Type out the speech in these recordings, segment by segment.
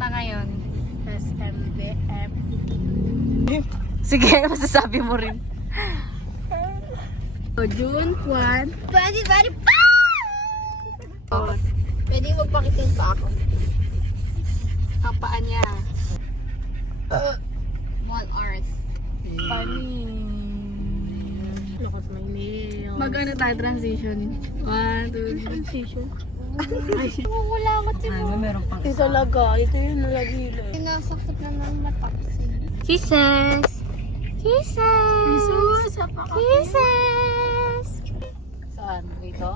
pupunta ngayon? SMBM. Sige, masasabi mo rin. So, June 1. 2025! Pwede magpakitin pa ako. Ang paa niya. 1 hours. Look at my nails. Mag-ano tayo, transition? 1, 2, 3. Transition. Wala ako Ano, meron pang Ito talaga. Ito yung nalagilo. Sinasakit na ng mata kasi. Kisses! Kisses! Jesus, Kisses! Saan? Dito?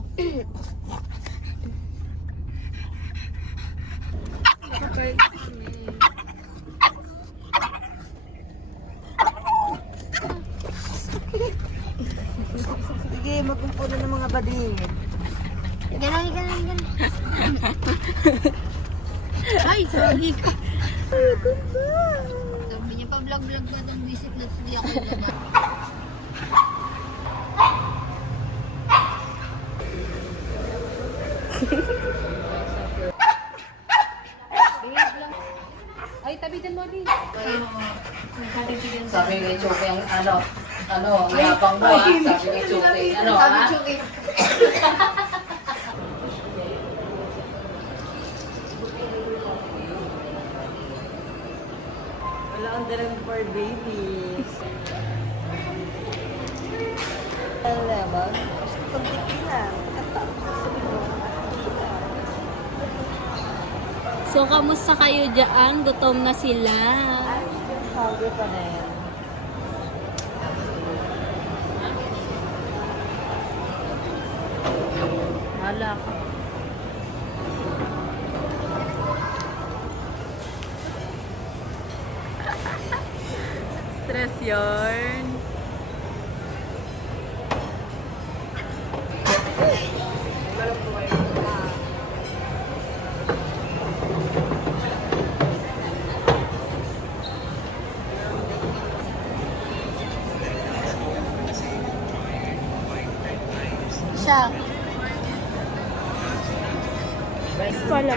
Sige, magkumpulo ng mga bading. Ganon. Ay, sorry ka. Sabi niya pa vlog-vlog ba itong visit na hindi ako ilabas. Ay, tabi din mo din. Sabi ni Chuki ang yapang mo ah. Sabi ni Chuki, Wala ang dalang for babies. Alam mo, gusto kong tikilan. So, kamusta kayo dyan? Gutom na sila. Hungry pa na yan. Hala ka. Stress yarn. Siya. Pala.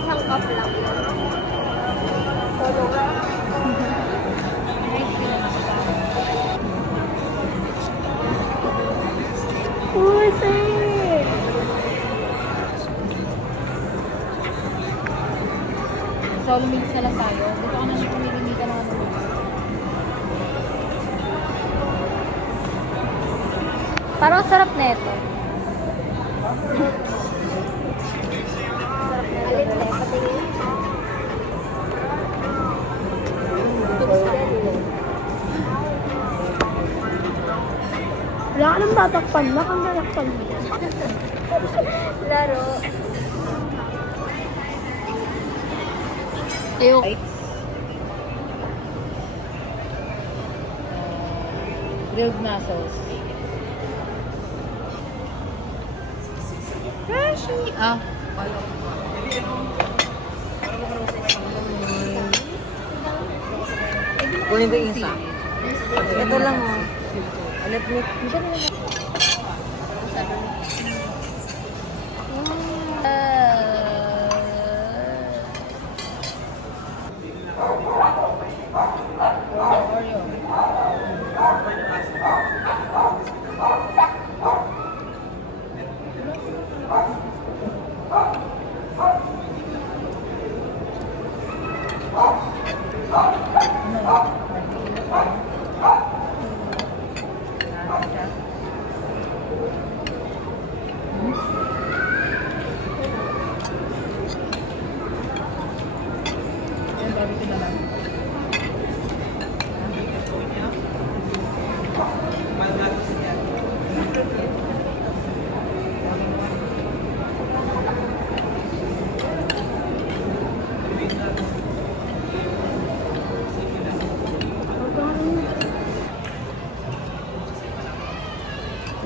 Isang cup lang. Uy, sir! So, lumilis na lang tayo. Dito ka na siya kumilimitan ng ano. Parang sarap na ito. Wala ka nang tatakpan. Wala kang tatakpan mo. Laro. Ew. Grilled mussels. Ah. Kunin ko yung isa. Ito lang oh. Alat mo.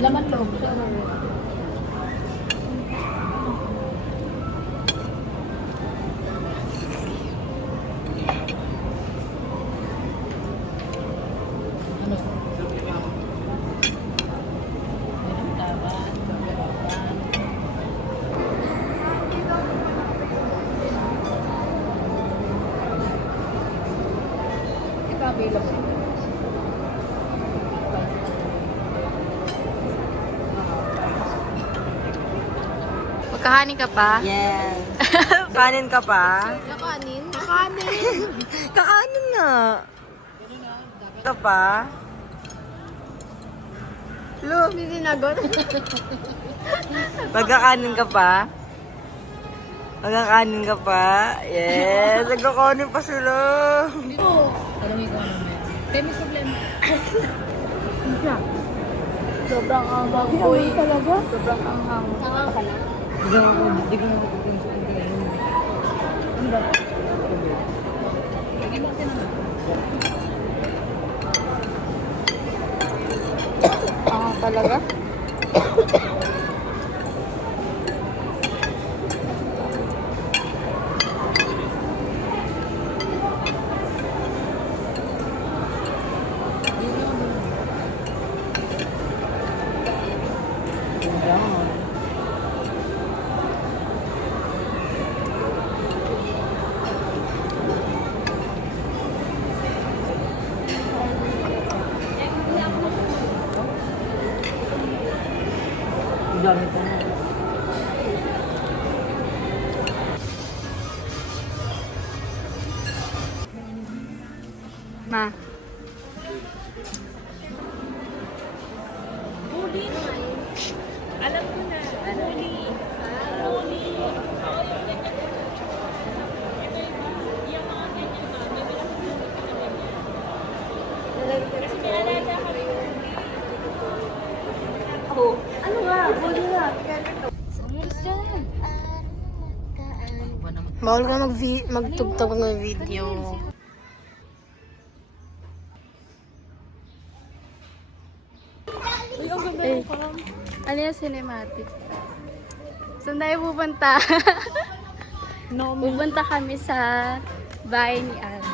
Laman loob. available. Magkahani ka pa? Yes. Kanin ka pa? Kakanin? Kakanin nga. Ka pa? Look. Hindi sinagot. Magkakanin ka pa? Magkakanin ka pa? Yes. Nagkakanin pa sila. Tanungin ko ano meron. Kaya may problema. Sobrang anghang, boy. Talaga? Sobrang anghang. Sangang ka lang. Hindi ko makapagpinsin sa ano ba? Hindi mo kasi naman. Talaga? Gamit ko na. Ma. Ano nga? Buli nga. Bawal ka magtugtog ng video. Eh, ano yung cinematic? Saan tayo pupunta? Pupunta kami sa bahay ni Al.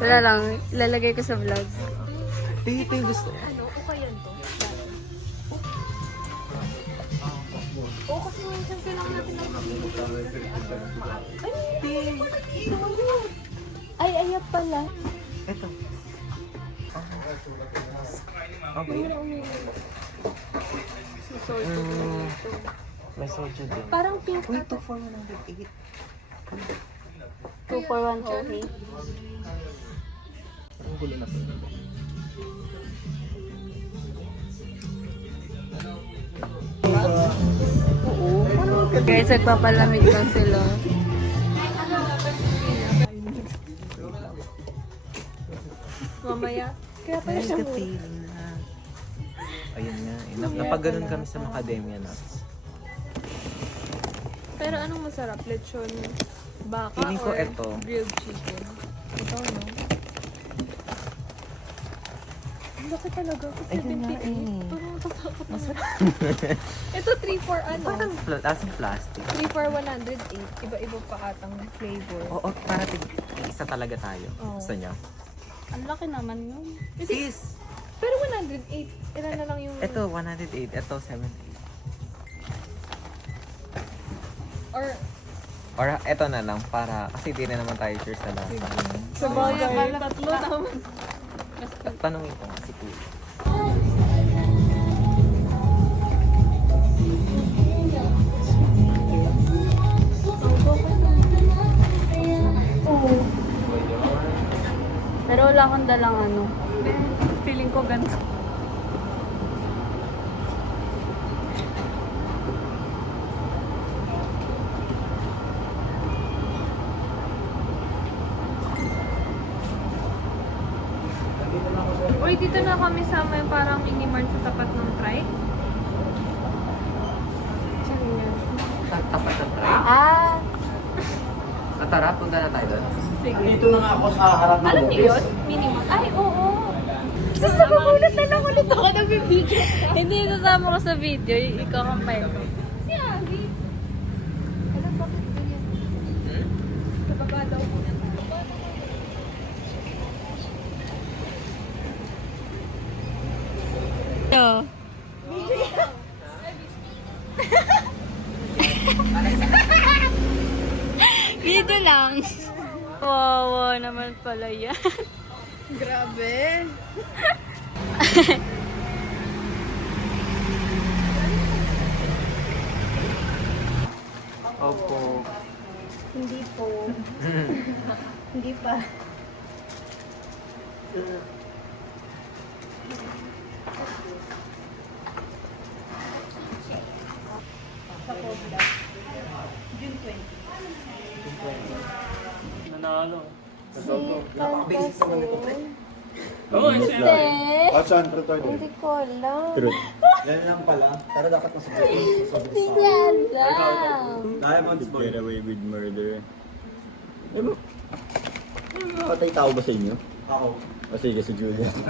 Wala lang, ilalagay ko sa vlog. Ito yung gusto. Ay, ayap pala. Ito. Okay. May soju din. Parang pink. Uy, 2 for 108. 2 for 1 okay. Ang gulo na po. Guys, nagpapalamig lang sila. Mamaya. Kaya pala siya mo. Ayun nga. Napag-ganon kami sa Macadamia Nuts. Pero anong masarap? Lechon baka Feeling ko or eto. grilled chicken? Ito, no? Ang laki talaga. Kasi Ayun nga 78. eh. Parang natatakot masarap. Ito 3 for ano? Parang lasang plastic. 3 for 108. Iba-iba pa atang flavor. Oo, para isa talaga tayo. Oo. Gusto nyo? Ang laki naman yun. Sis! Pero 108. Ilan na lang yung... Ito, 108. Ito, 78. Or ito na lang para, kasi di na naman tayo sure sa lasa. sa bagay. Tatlo naman. Tanungin ko nga si Kuya. Pero wala akong dalang ano. Feeling ko ganito. Uy, dito na kami sa may parang mini-mart sa tapat ng trike. Saan yan? Tapat ng try. Ah! Tara, punta na tayo doon. Sige. Dito na nga ako sa harap ng Alam niyo yun? Mini-mart? Ay, oo! Sasababulat na lang ulit ako nagbibigay. Hindi, sasama ko sa video. Ikaw ang payo ko. Si Abby. Alam bakit ganyan? Kababa daw ko na. Ito. Video lang. naman pala yan. Grabe. Opo. Hindi po. Hindi pa. Nanalo. Napaka-basic naman ito, pre. Oo, siyempre. Saan? Hindi ko alam. Truth. Yan lang pala. Pero dapat masabihin. Hindi ko alam. Diamonds boy. Get away with murder. Eh, ba? Patay tao ba sa inyo? Ako. O sige, si Julia. si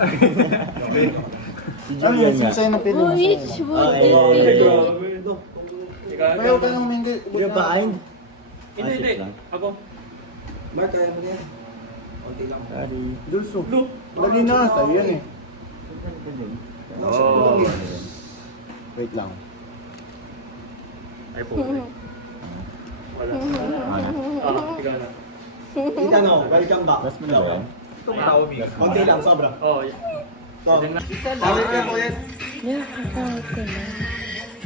Ano Julia yun? nga. Sino na pili mo? Which would Okay. it be? Bayaw ka ng mingi. You're behind? Hindi, hindi. lang. Ako. Mark, kaya mo na yan. Konti lang. Sorry. Dulso. Lagi na. Sa'yo yan eh. Oh. Wait lang. Ay po. Wala. Ikaw na. Ika no, welcome back. Last mo na ba yan? Konti lang, sobra. Oo. So, sabi ko po yan.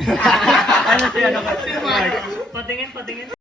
Ano siya? Patingin, patingin.